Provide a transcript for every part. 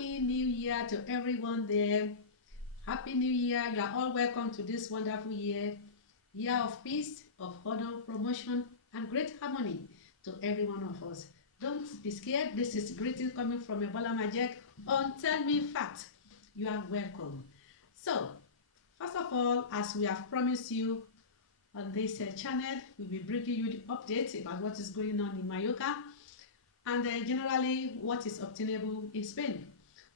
Happy New Year to everyone there. Happy New Year. You are all welcome to this wonderful year of peace, of honor, promotion, and great harmony to every one of us. Don't be scared. This is greeting coming from Ebola Majek on Tell Me Fact. You are welcome. So, first of all, as we have promised you on this channel, we'll be bringing you the updates about what is going on in Mallorca and generally what is obtainable in Spain.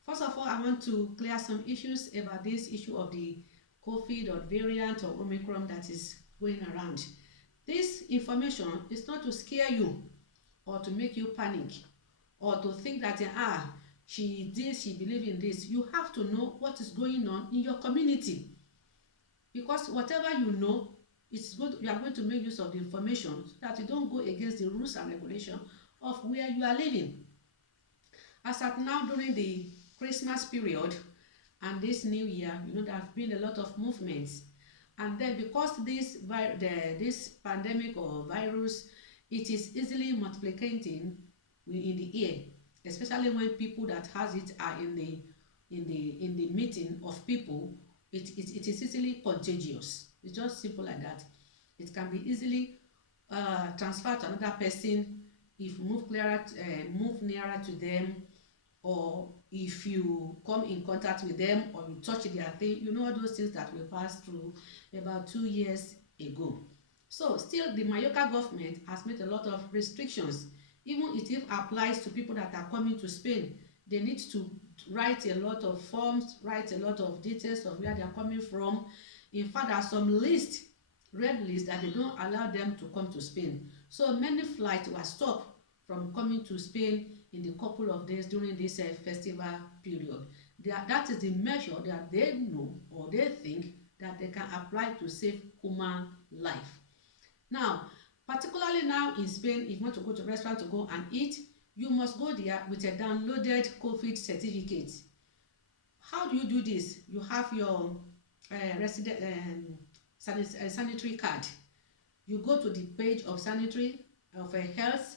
First of all, I want to clear some issues about this issue of the COVID or variant or Omicron that is going around. This information is not to scare you or to make you panic or to think that she this, she believe in this. You have to know what is going on in your community, because whatever you know, you are going to make use of the information so that you don't go against the rules and regulation of where you are living. As at now, during the Christmas period and this new year, there have been a lot of movements. And then because this pandemic or virus, it is easily multiplicating in the air, especially when people that has it are in the meeting of people. It is easily contagious. It's just simple like that. It can be easily transferred to another person if you move nearer to them, or if you come in contact with them or you touch their thing. All those things that we passed through about 2 years ago. So still, the Mallorca government has made a lot of restrictions. Even it applies to people that are coming to Spain. They need to write a lot of forms, write a lot of details of where they are coming from. In fact, there are some red lists that they don't allow them to come to Spain. So many flights were stopped from coming to Spain in the couple of days during this festival period. That is the measure that they know or they think that they can apply to save human life. Now, particularly now in Spain, if you want to go to a restaurant to go and eat, you must go there with a downloaded COVID certificate. How do you do this? You have your sanitary card. You go to the page of health,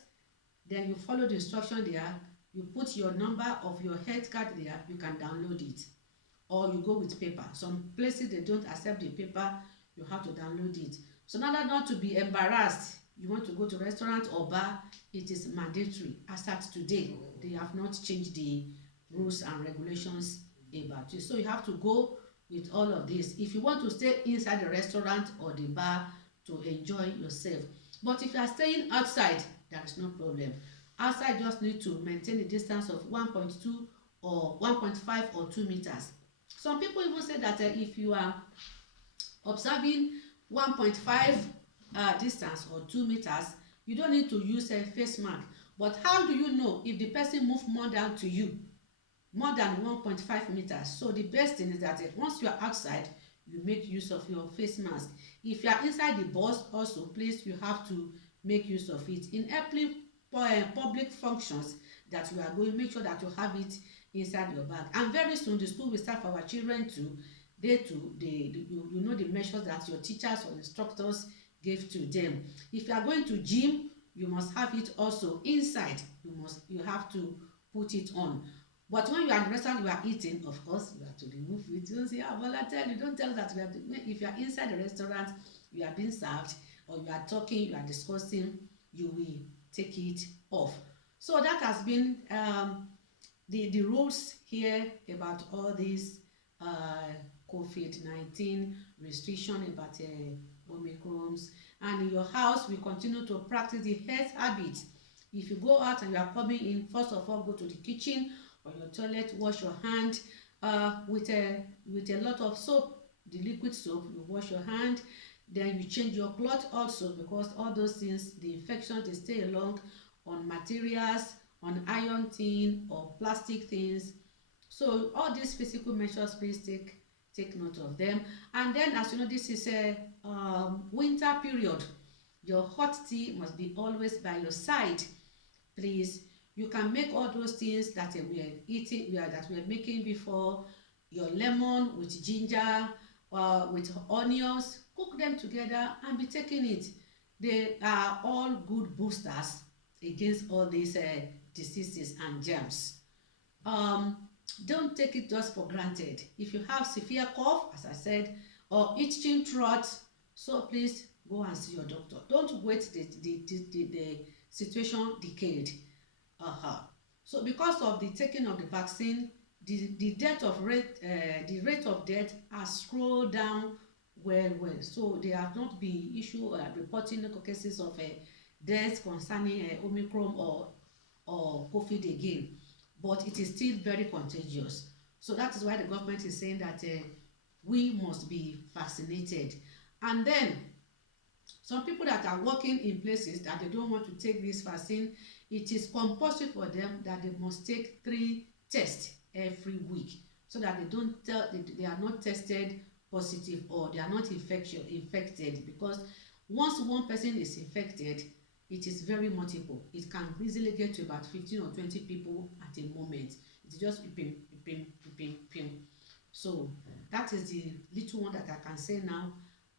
then you follow the instruction there. You put your number of your health card there. You can download it, or you go with paper. Some places they don't accept the paper. You have to download it. So now that not to be embarrassed, you want to go to restaurant or bar, it is mandatory. As at today, they have not changed the rules and regulations about it. So you have to go with all of this if you want to stay inside the restaurant or the bar to enjoy yourself. But if you are staying outside, there is no problem. Outside, just need to maintain a distance of 1.2 or 1.5 or 2 meters. Some people even say that if you are observing 1.5 distance or 2 meters, you don't need to use a face mask. But how do you know if the person move more down to you, more than 1.5 meters? So the best thing is that once you are outside, you make use of your face mask. If you are inside the bus also, please, you have to make use of it. In every public functions that you are going, make sure that you have it inside your bag. And very soon the school will start for our children too. You know the measures that your teachers or instructors gave to them. If you are going to gym, you must have it also inside. You have to put it on. But when you are in restaurant, you are eating, of course, you have to remove it. You don't say, don't tell that. If you are inside the restaurant, you are being served, or you are talking, you are discussing, you will take it off. So that has been the rules here about all these COVID-19 restriction about Omicrons. And in your house, we continue to practice the health habits. If you go out and you are coming in, first of all, go to the kitchen or your toilet, wash your hand with a lot of soap, the liquid soap. You wash your hand, then you change your cloth also, because all those things, the infection, they stay along on materials, on iron tin or plastic things. So all these physical measures, please take note of them. And then, as you know, this is a winter period. Your hot tea must be always by your side. Please, you can make all those things that we are making before. Your lemon with ginger, with onions, cook them together and be taking it. They are all good boosters against all these diseases and germs. Don't take it just for granted. If you have severe cough, as I said, or itching throat, so please go and see your doctor. Don't wait the situation decayed. So because of the taking of the vaccine, the rate of death has scrolled down well. So there have not been issue reporting cases of deaths concerning Omicron or COVID again, but it is still very contagious. So that is why the government is saying that we must be vaccinated. And then some people that are working in places that they don't want to take this vaccine, it is compulsory for them that they must take 3 tests every week, so that they are not tested positive, or they are not infected, because once one person is infected, it is very multiple. It can easily get to about 15 or 20 people at a moment. It's just pim. So that is the little one that I can say now.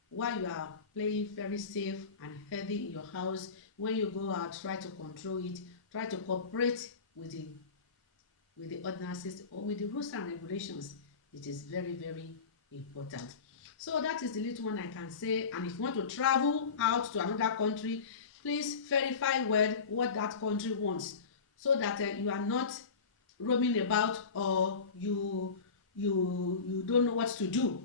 While you are playing very safe and healthy in your house, when you go out, try to control it. Try to cooperate with the ordinances or with the rules and regulations. It is very important. So that is the little one I can say. And if you want to travel out to another country, please verify well what that country wants, so that you are not roaming about, or you don't know what to do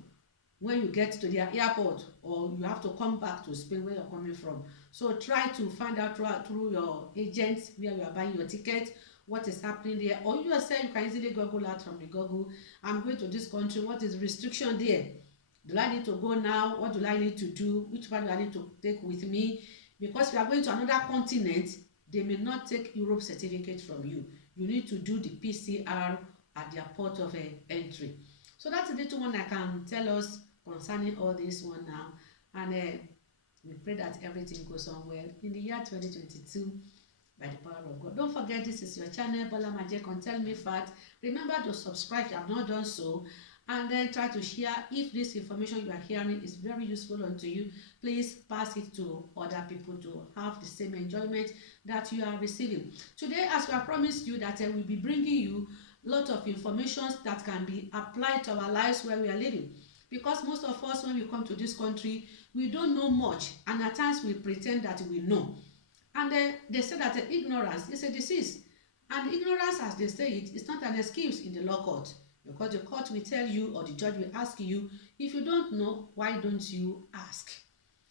when you get to their airport, or you have to come back to Spain where you're coming from. So try to find out through your agents where you are buying your ticket, what is happening there. Or you yourself, you can easily Google out from the Google, I'm going to this country, what is the restriction there? Do I need to go now? What do I need to do? Which one do I need to take with me? Because if you are going to another continent, they may not take Europe certificate from you. You need to do the PCR at their port of entry. So that's a little one I can tell us concerning all this one now. And we pray that everything goes on well in the year 2022 by the power of God. Don't forget, this is your channel, Bola Majek on Tell Me Fact. Remember to subscribe if you have not done so, and then try to share. If this information you are hearing is very useful unto you, please pass it to other people to have the same enjoyment that you are receiving. Today, as we have promised you, that we'll be bringing you a lot of information that can be applied to our lives where we are living. Because most of us, when we come to this country, we don't know much, and at times we pretend that we know. And they say that ignorance is a disease. And ignorance, as they say it, is not an excuse in the law court. Because the court will tell you, or the judge will ask you, if you don't know, why don't you ask?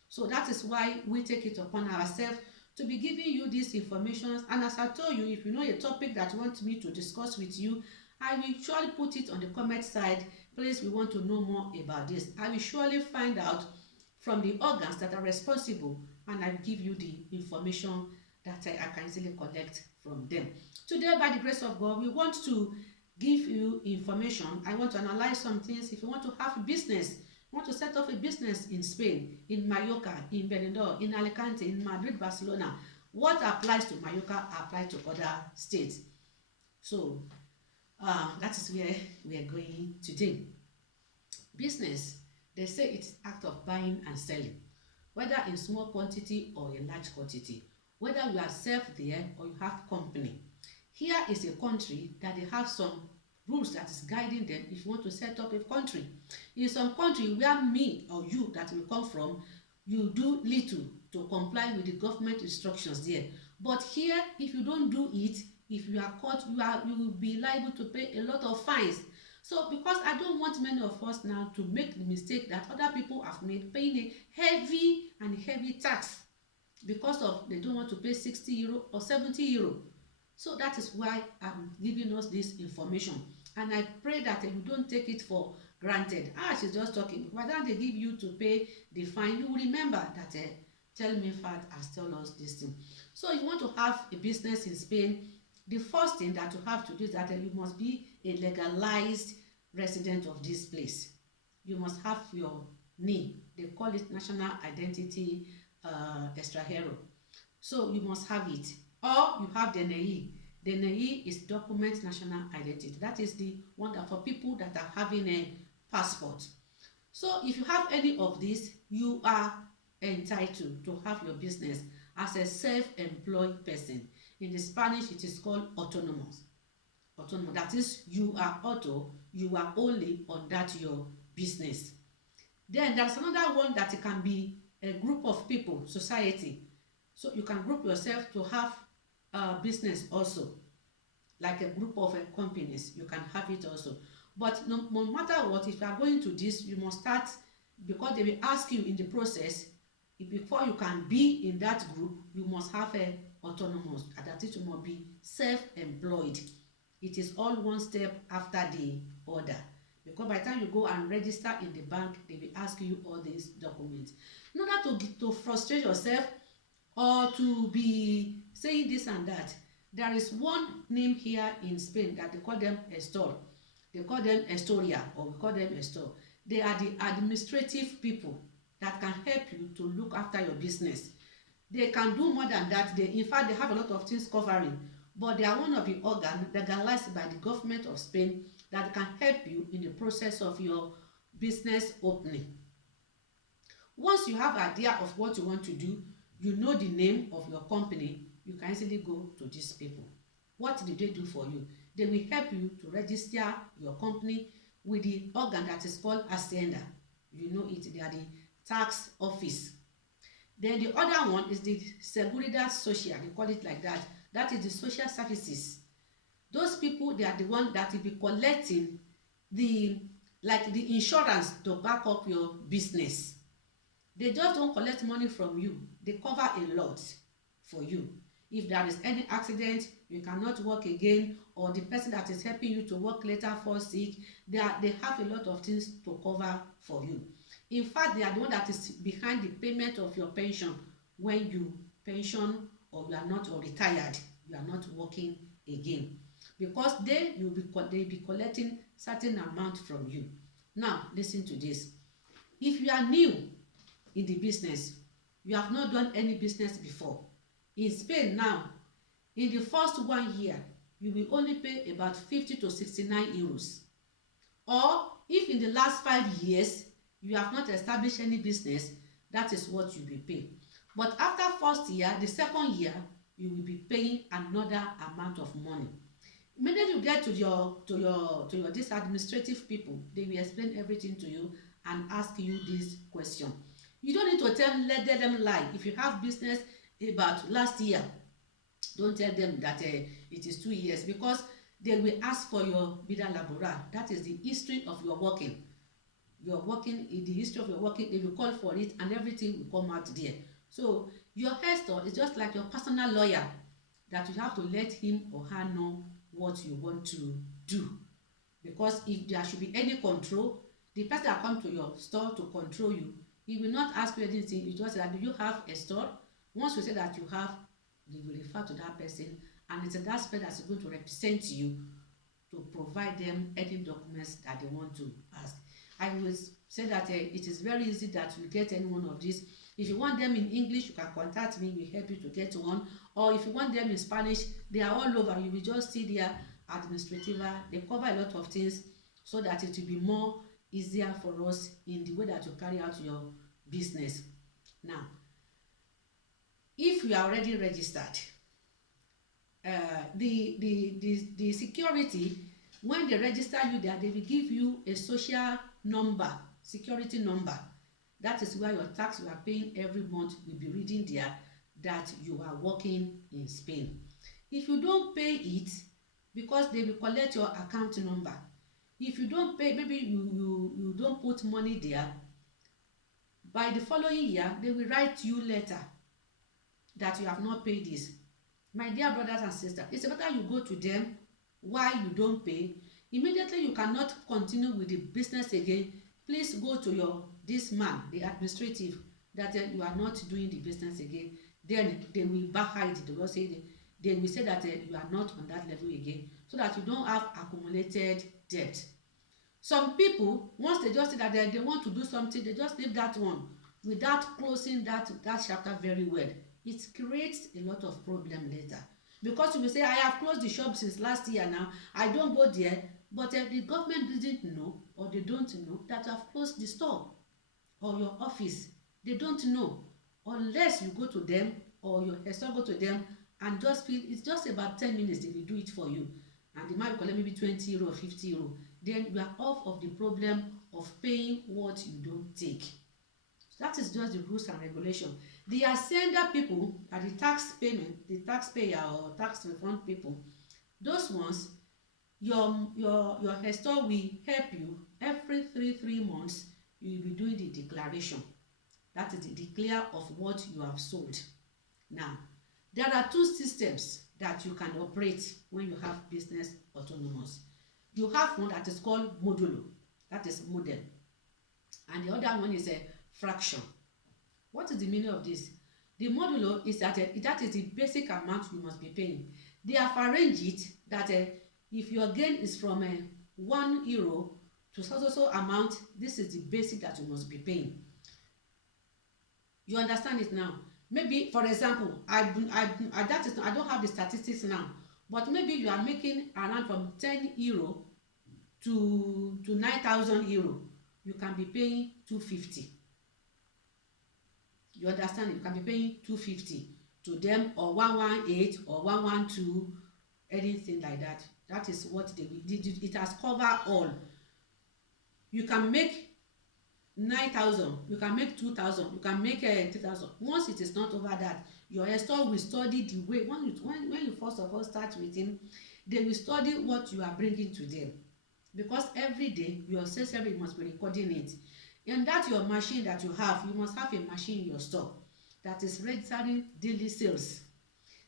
So that is why we take it upon ourselves to be giving you this information. And as I told you, if you know a topic that you want me to discuss with you, I will surely put it on the comment side. Please, we want to know more about this. I will surely find out from the organs that are responsible, and I will give you the information that I can easily collect from them. Today, by the grace of God, we want to give you information. I want to analyze some things. If you want to have a business, you want to set up a business in Spain, in Mallorca, in Benidorm, in Alicante, in Madrid, Barcelona, what applies to Mallorca applies to other states. So that is where we are going today. Business, they say it's act of buying and selling, whether in small quantity or in large quantity, whether you are self there or you have company. Here is a country that they have some rules that is guiding them if you want to set up a country. In some country where me or you that will come from, you do little to comply with the government instructions there. But here, if you don't do it, if you are caught, you will be liable to pay a lot of fines. So because I don't want many of us now to make the mistake that other people have made, paying a heavy tax because of they don't want to pay 60 euro or 70 euro. So that is why I'm giving us this information, and I pray that you don't take it for granted. She's just talking. By the time they give you to pay the fine, you will remember that Tell Me Fact has told us this thing. So if you want to have a business in Spain, the first thing that you have to do is that you must be a legalized resident of this place. You must have your NIE. They call it National Identity Extranjero. So you must have it. Or you have the NIE. The NIE is Document National Identity. That is the one that for people that are having a passport. So if you have any of these, you are entitled to have your business as a self-employed person. In the Spanish, it is called autonomous. autonomous. That is, you are auto, you are only on that your business. Then there's another one that it can be a group of people, society. So you can group yourself to have a business also, like a group of companies. You can have it also. But no matter what, if you are going to this, you must start, because they will ask you in the process, before you can be in that group, you must have a autonomous, that is, you must be self-employed. It is all one step after the other, because by the time you go and register in the bank, they will ask you all these documents. In order to frustrate yourself or to be saying this and that, there is one name here in Spain that they call them Estor. They call them Estoria, or we call them Estor. They are the administrative people that can help you to look after your business. They can do more than that. In fact, they have a lot of things covering, but they are one of the organs legalized by the government of Spain that can help you in the process of your business opening. Once you have idea of what you want to do, you know the name of your company, you can easily go to these people. What did they do for you? They will help you to register your company with the organ that is called Hacienda. You know it, they are the tax office. Then the other one is the Seguridad Social, they call it like that. That is the social services. Those people, they are the one that will be collecting the insurance to back up your business. They just don't collect money from you. They cover a lot for you. If there is any accident, you cannot work again, or the person that is helping you to work later falls sick, they have a lot of things to cover for you. In fact, they are the one that is behind the payment of your pension when you pension, or you are not, or retired, you are not working again, because they will be collecting certain amount from you. Now listen to this. If you are new in the business, you have not done any business before, in Spain now, in the first 1 year, you will only pay about 50 to 69 euros. Or if in the last 5 years you have not established any business, that is what you will pay. But after first year, the second year, you will be paying another amount of money. Immediately you get to your this administrative people, they will explain everything to you and ask you this question. You don't need to let them lie. If you have business about last year, don't tell them that it is 2 years, because they will ask for your vida laboral. That is the history of your working. In the history of your working, they will call for it and everything will come out there. So your gestor is just like your personal lawyer, that you have to let him or her know what you want to do. Because if there should be any control, the person that come to your store to control you, he will not ask you anything. You just say, do you have a store? Once you say that you have, they will refer to that person, and it's that person that is going to represent you to provide them any documents that they want to ask. I will say that it is very easy that you get any one of these. If you want them in English, you can contact me, we'll help you to get one. Or if you want them in Spanish, they are all over. You will just see their administrativa. They cover a lot of things so that it will be more easier for us in the way that you carry out your business. Now, if you are already registered, the security, when they register you there, they will give you a social number, security number. That is where your tax you are paying every month will be reading there that you are working in Spain. If you don't pay it, because they will collect your account number, if you don't pay, maybe you don't put money there, by the following year they will write you letter that you have not paid this. My dear brothers and sisters, it's better you go to them why you don't pay. Immediately you cannot continue with the business again, please go to this man, the administrative, that you are not doing the business again. Then they will back it. They will say that you are not on that level again, so that you don't have accumulated debt. Some people, once they just say that they want to do something, they just leave that one without closing that chapter very well. It creates a lot of problem later, because you will say, I have closed the shop since last year now, I don't go there, but the government didn't know, or they don't know that you have closed the store or your office. They don't know unless you go to them, or your gestor go to them and just feel it's just about 10 minutes, they will do it for you. and the man will collect maybe 20 euro or 50 euro, then you are off of the problem of paying what you don't take. So that is just the rules and regulation. The ascender people are the tax payment, the taxpayer or tax refund people. Those ones, your gestor will help you every three months. You will be doing the declaration. That is the declare of what you have sold. Now, there are two systems that you can operate when you have business autonomous. You have one that is called modulo, that is model, and the other one is a fraction. What is the meaning of this? The modulo is that that is the basic amount you must be paying. They have arranged it that if your gain is from 1 euro to so amount, this is the basic that you must be paying. You understand it now? Maybe, for example, I don't have the statistics now, but maybe you are making around from 10 euro to 9,000 euro. You can be paying 250. You understand it? You can be paying 250 to them, or 118 or 112, anything like that. That is what it has covered all. You can make 9,000, you can make 2,000, you can make 3,000. Once it is not over that, your store will study the way. When you first of all start with him, they will study what you are bringing to them, because every day your sales every must be recording it. And that your machine that you have, you must have a machine in your store that is registering daily sales.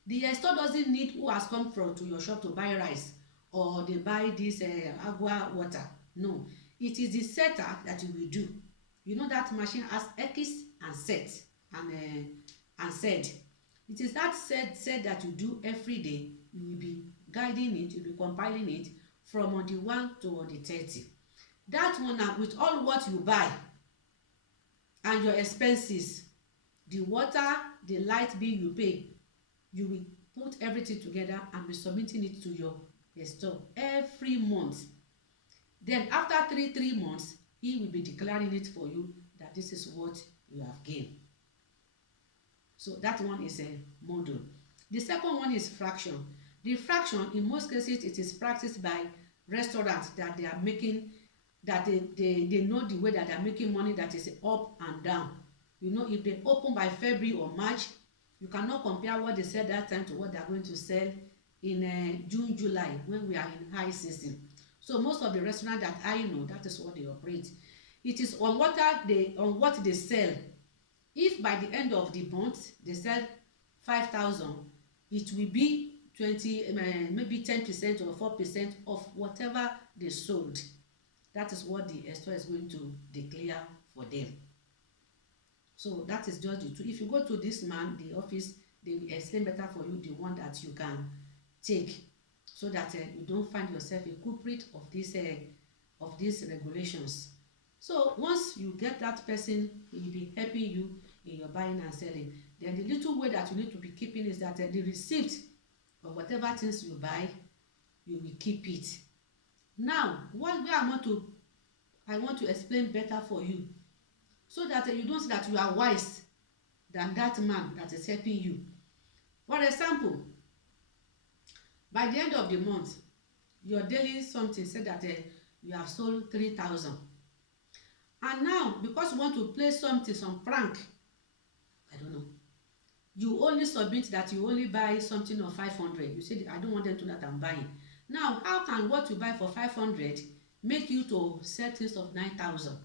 The store doesn't need who has come from to your shop to buy rice, or they buy this agua water. No, it is the setter that you will do. You know that machine has X and set and said. It is that said that you do every day. You will be guiding it, you will be compiling it from on the 1 to on the 30. That one now, with all what you buy and your expenses, the water, the light bill you pay, you will put everything together and be submitting it to your store every month. Then after three months, he will be declaring it for you that this is what you have gained. So that one is a model. The second one is fraction. The fraction, in most cases, it is practiced by restaurants that they are making, that they know the way that they are making money, that is up and down. You know, if they open by February or March, you cannot compare what they sell that time to what they are going to sell in June, July, when we are in high season. So most of the restaurants that I know, that is what they operate. It is on what they sell. If by the end of the month they sell 5,000, it will be 20, maybe 10% or 4% of whatever they sold. That is what the store is going to declare for them. So that is just the two. If you go to this man, the office, they will explain better for you the one that you can take, so that you don't find yourself a culprit of these regulations. So once you get that person, he will be helping you in your buying and selling. Then the little way that you need to be keeping is that the receipt of whatever things you buy, you will keep it. Now, where I want to explain better for you, so that you don't see that you are wise than that man that is helping you. For example, by the end of the month, your daily something said that you have sold 3,000. And now, because you want to play something, some prank, I don't know, you only submit that you only buy something of 500. You say, I don't want them to know that I'm buying. Now, how can what you buy for 500 make you to sell things of 9,000?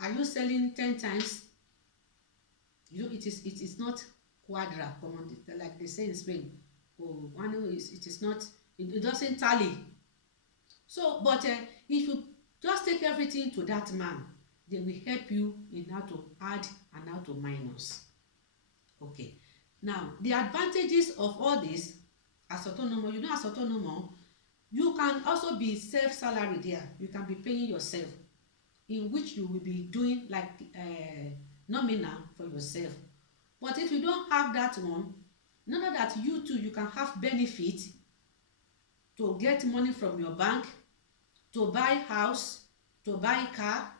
Are you selling 10 times? You know, it is not quadra, like they say in Spain. Oh, one it is not, it doesn't tally. So, but if you just take everything to that man, they will help you in how to add and how to minus. Okay. Now, the advantages of all this, as autonomous, you know, as autonomous, you can also be self-salary there. You can be paying yourself, in which you will be doing like nominal for yourself. But if you don't have that one, none of that, you too, you can have benefit to get money from your bank, to buy house, to buy car.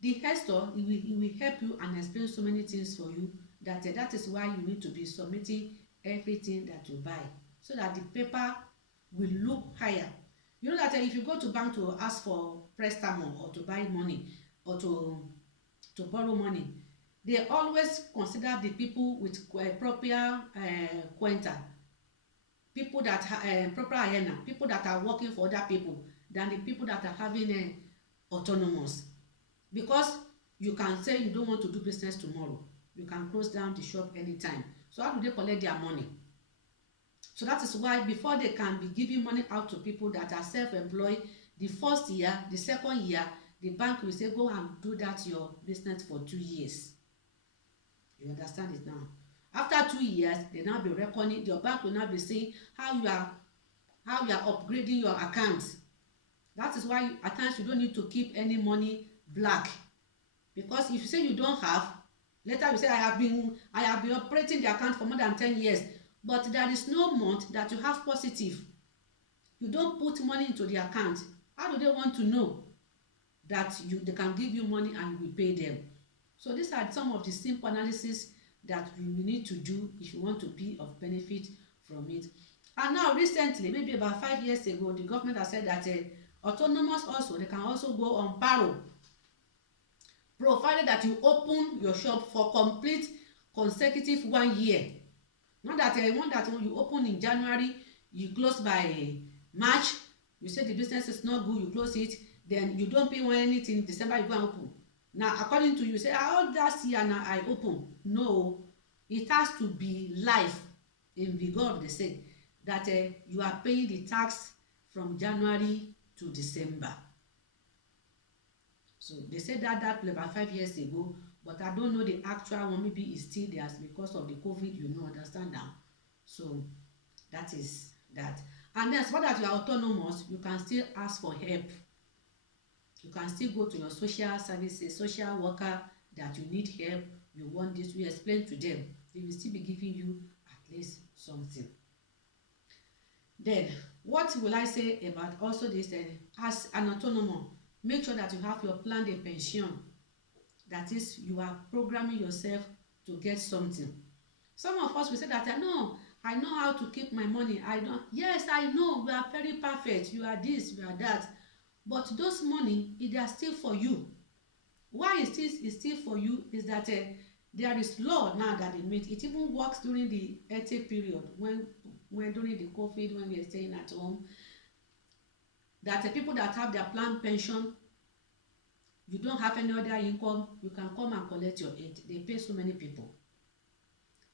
The gestor, it will help you and explain so many things for you, that is why you need to be submitting everything that you buy, so that the paper will look higher. You know that if you go to bank to ask for prestamo or to buy money or to borrow money, they always consider the people with proper quenta, people that proper hyena, people that are working for other people than the people that are having autonomous. Because you can say you don't want to do business tomorrow, you can close down the shop anytime. So how do they collect their money? So that is why before they can be giving money out to people that are self-employed, the first year, the second year, the bank will say go and do that your business for 2 years. You understand it now? After 2 years, they now be reckoning, your bank will now be saying how you are upgrading your accounts. That is why at times you don't need to keep any money black, because if you say you don't have, later you say I have been operating the account for more than 10 years, but there is no month that you have positive. You don't put money into the account. How do they want to know that they can give you money and you will pay them? So these are some of the simple analysis that you will need to do if you want to be of benefit from it. And now recently, maybe about 5 years ago, the government has said that autonomous also, they can also go on payroll, provided that you open your shop for complete consecutive 1 year. Not that one that when you open in January, you close by March, you say the business is not good, you close it, then you don't pay anything in December, you go and open. Now according to you, say all last year now I open. No, it has to be live in vigor of the same, that you are paying the tax from January to December. So they said that about 5 years ago, but I don't know the actual one. Maybe it's still there because of the COVID, you know, understand now. So that is that. And then as far as you are autonomous, you can still ask for help. You can still go to your social services, social worker, that you need help, you want this, you explain to them. They will still be giving you at least something. Then, what will I say about also this? As an autonomous, make sure that you have your plan de pension. That is, you are programming yourself to get something. Some of us will say that I know how to keep my money. I don't. Yes, I know, we are very perfect. You are this, you are that. But those money, they are still for you. Why it's still for you is that there is law now that they made. It even works during the earthquake period, when during the COVID, when we are staying at home, that people that have their planned pension, you don't have any other income, you can come and collect your aid. They pay so many people.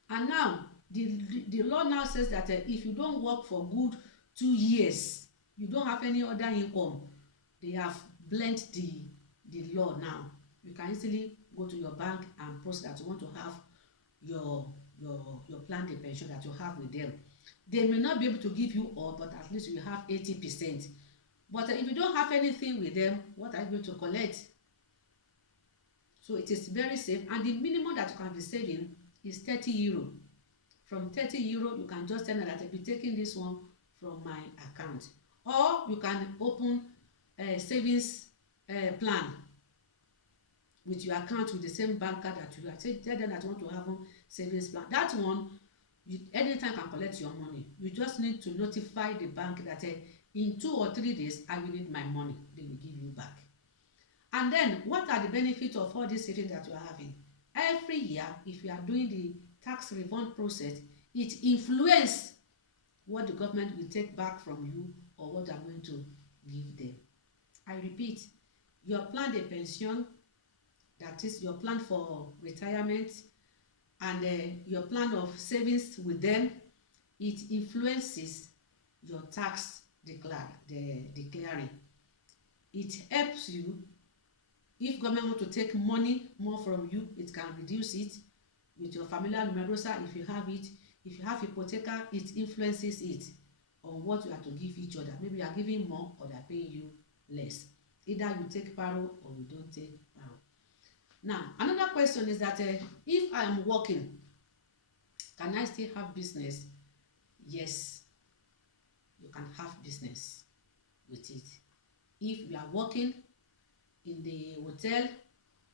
And now the law now says that if you don't work for good 2 years, you don't have any other income. They have blent the law now. You can easily go to your bank and post that you want to have your plan de pension that you have with them. They may not be able to give you all, but at least you have 80%. But if you don't have anything with them, what are you going to collect? So it is very safe, and the minimum that you can be saving is 30 euro. From 30 euro, you can just tell them that I'll be taking this one from my account. Or you can open a savings plan with your account with the same banker that you are. Tell them that you want to have a savings plan. That one, you anytime can collect your money. You just need to notify the bank that in 2 or 3 days, I will need my money. They will give you back. And then, what are the benefits of all this savings that you are having? Every year, if you are doing the tax refund process, it influences what the government will take back from you or what they are going to give them. I repeat, your plan de pension, that is your plan for retirement, and your plan of savings with them, it influences your tax declaring. It helps you. If government want to take money more from you, it can reduce it with your familiar numerosa if you have it. If you have hypotheca, it influences it on what you have to give each other. Maybe you are giving more or they are paying you less. Either you take paro or you don't take paro. Now, another question is that if I am working, can I still have business? Yes, you can have business with it. If you are working in the hotel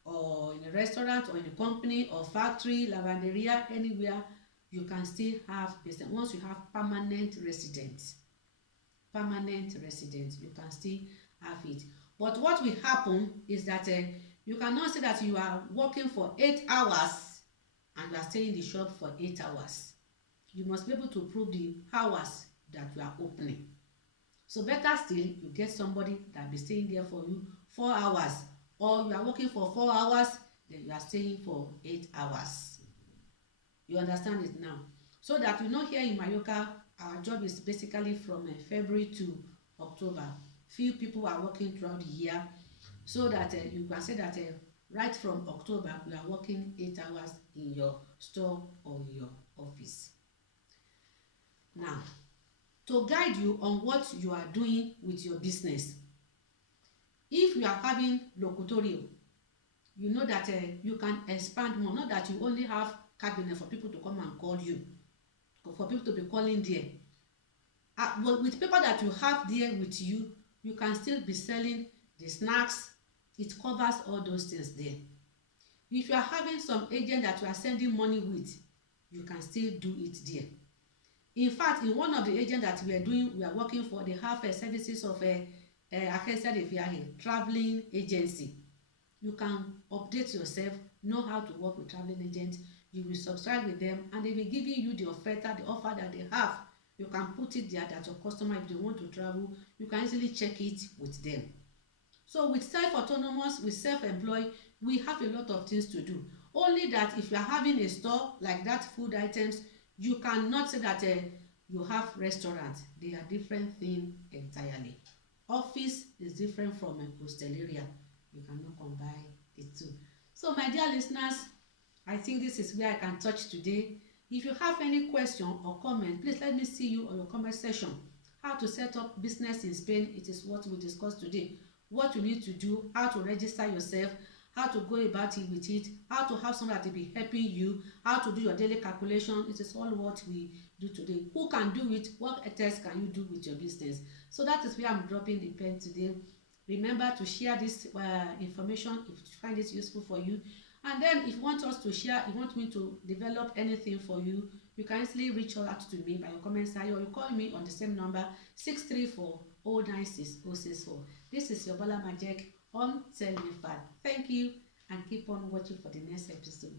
or in a restaurant or in a company or factory, lavanderia, anywhere, you can still have business once you have permanent residence. permanent resident. You can still have it. But what will happen is that you cannot say that you are working for 8 hours and you are staying in the shop for 8 hours. You must be able to prove the hours that you are opening. So better still, you get somebody that be staying there for you 4 hours, or you are working for 4 hours, then you are staying for 8 hours. You understand it now? So that you know, here in Mayoka, our job is basically from February to October. Few people are working throughout the year, so that you can say that right from October, you are working 8 hours in your store or in your office. Now, to guide you on what you are doing with your business, if you are having locutorio, you know that you can expand more. Not that you only have cabinet for people to come and call you, for people to be calling there. But with people that you have there with you, you can still be selling the snacks. It covers all those things there. If you are having some agent that you are sending money with, you can still do it there. In fact, in one of the agents that we are working for, they have services of a traveling agency. You can update yourself, know how to work with traveling agents. You will subscribe with them, and they will be giving you the offer that they have. You can put it there that your customer, if they want to travel, you can easily check it with them. So with self-autonomous, with self-employed, we have a lot of things to do. Only that if you are having a store like that, food items, you cannot say that you have restaurant. They are different thing entirely. Office is different from a hosteleria. You cannot combine the two. So my dear listeners, I think this is where I can touch today. If you have any question or comment, please let me see you on your comment section. How to set up business in Spain, it is what we discussed today. What you need to do, how to register yourself, how to go about it with it, how to have someone that will be helping you, how to do your daily calculation. It is all what we do today. Who can do it? What test can you do with your business? So that is where I'm dropping the pen today. Remember to share this information if you find it useful for you. And then if you want us to share, you want me to develop anything for you, you can easily reach out to me by your comment section, or you call me on the same number 634-096-064. This is your Bola Majek on Tell Me Fad. Thank you, and keep on watching for the next episode.